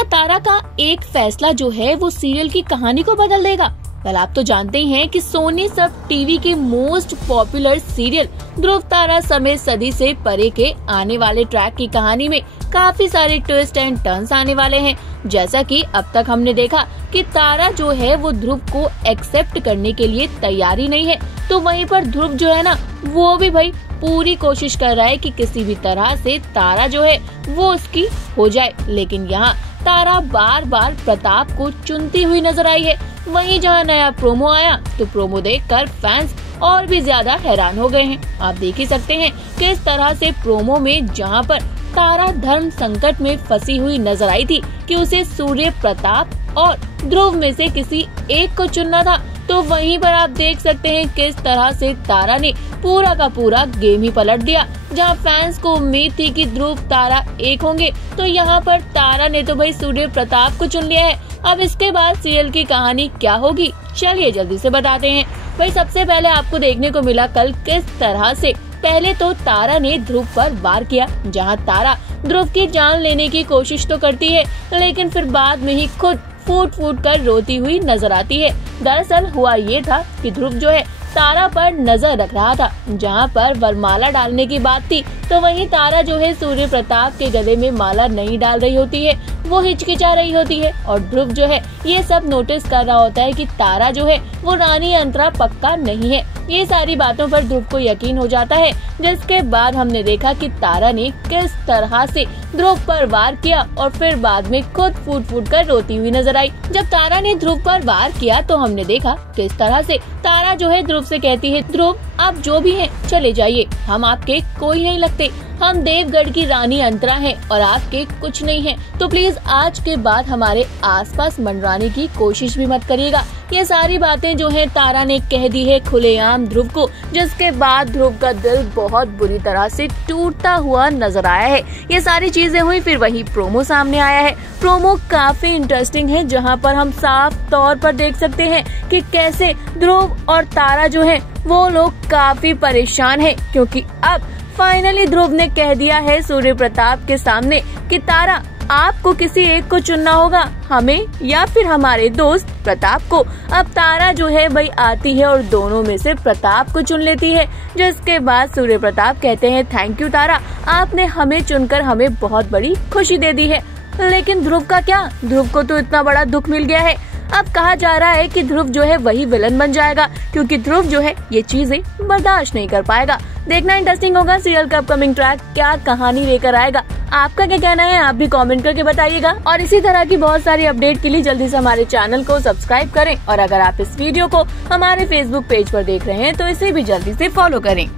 क्या तारा का एक फैसला जो है वो सीरियल की कहानी को बदल देगा? वेल, आप तो जानते ही हैं कि सोनी सब टीवी के मोस्ट पॉपुलर सीरियल ध्रुव तारा समेत सदी से परे के आने वाले ट्रैक की कहानी में काफी सारे ट्विस्ट एंड टर्न्स आने वाले हैं। जैसा कि अब तक हमने देखा कि तारा जो है वो ध्रुव को एक्सेप्ट करने के लिए तैयारी नहीं है, तो वहीं पर ध्रुव जो है ना वो भी भाई पूरी कोशिश कर रहा है कि किसी भी तरह से तारा जो है वो उसकी हो जाए। लेकिन यहाँ तारा बार बार प्रताप को चुनती हुई नजर आई है। वहीं जहाँ नया प्रोमो आया तो प्रोमो देखकर फैंस और भी ज्यादा हैरान हो गए हैं। आप देख ही सकते हैं कि इस तरह से प्रोमो में जहाँ पर तारा धर्म संकट में फंसी हुई नजर आई थी कि उसे सूर्य प्रताप और ध्रुव में से किसी एक को चुनना था, तो वहीं पर आप देख सकते हैं किस तरह से तारा ने पूरा का पूरा गेम ही पलट दिया। जहां फैंस को उम्मीद थी कि ध्रुव तारा एक होंगे, तो यहां पर तारा ने तो भाई सूर्य प्रताप को चुन लिया है। अब इसके बाद सीरियल की कहानी क्या होगी, चलिए जल्दी से बताते हैं। भाई सबसे पहले आपको देखने को मिला कल किस तरह से पहले तो तारा ने ध्रुव पर वार किया, जहां तारा ध्रुव की जान लेने की कोशिश तो करती है, लेकिन फिर बाद में ही खुद फूट फूट कर रोती हुई नजर आती है। दरअसल हुआ ये था कि ध्रुव जो है तारा पर नजर रख रहा था, जहां पर वरमाला डालने की बात थी, तो वहीं तारा जो है सूर्य प्रताप के गले में माला नहीं डाल रही होती है, वो हिचकिचा रही होती है और ध्रुव जो है ये सब नोटिस कर रहा होता है कि तारा जो है वो रानी अंतरा पक्का नहीं है। ये सारी बातों पर ध्रुव को यकीन हो जाता है, जिसके बाद हमने देखा कि तारा ने किस तरह से ध्रुव पर वार किया और फिर बाद में खुद फूट फूट कर रोती हुई नजर आई। जब तारा ने ध्रुव पर वार किया तो हमने देखा किस तरह से तारा जो है ध्रुव से कहती है, ध्रुव आप जो भी हैं चले जाइए, हम आपके कोई नहीं लगते, हम देवगढ़ की रानी अंतरा हैं और आपके कुछ नहीं हैं, तो प्लीज आज के बाद हमारे आसपास मंडराने की कोशिश भी मत करिएगा। ये सारी बातें जो है तारा ने कह दी है खुलेआम ध्रुव को, जिसके बाद ध्रुव का दिल बहुत बुरी तरह से टूटता हुआ नजर आया है। ये सारी चीजें हुई, फिर वही प्रोमो सामने आया है। प्रोमो काफी इंटरेस्टिंग है, जहाँ पर हम साफ तौर पर देख सकते हैं कि कैसे ध्रुव और तारा जो है वो लोग काफी परेशान है, क्योंकि अब फाइनली ध्रुव ने कह दिया है सूर्य प्रताप के सामने कि तारा आपको किसी एक को चुनना होगा, हमें या फिर हमारे दोस्त प्रताप को। अब तारा जो है भाई आती है और दोनों में से प्रताप को चुन लेती है, जिसके बाद सूर्य प्रताप कहते हैं थैंक यू तारा, आपने हमें चुनकर हमें बहुत बड़ी खुशी दे दी है। लेकिन ध्रुव का क्या, ध्रुव को तो इतना बड़ा दुख मिल गया है। अब कहा जा रहा है कि ध्रुव जो है वही विलन बन जाएगा, क्योंकि ध्रुव जो है ये चीजें बर्दाश्त नहीं कर पाएगा। देखना इंटरेस्टिंग होगा सीरियल का अपकमिंग ट्रैक क्या कहानी लेकर आएगा। आपका क्या कहना है, आप भी कमेंट करके बताइएगा। और इसी तरह की बहुत सारी अपडेट के लिए जल्दी से हमारे चैनल को सब्सक्राइब करें, और अगर आप इस वीडियो को हमारे फेसबुक पेज पर देख रहे हैं तो इसे भी जल्दी से फॉलो करें।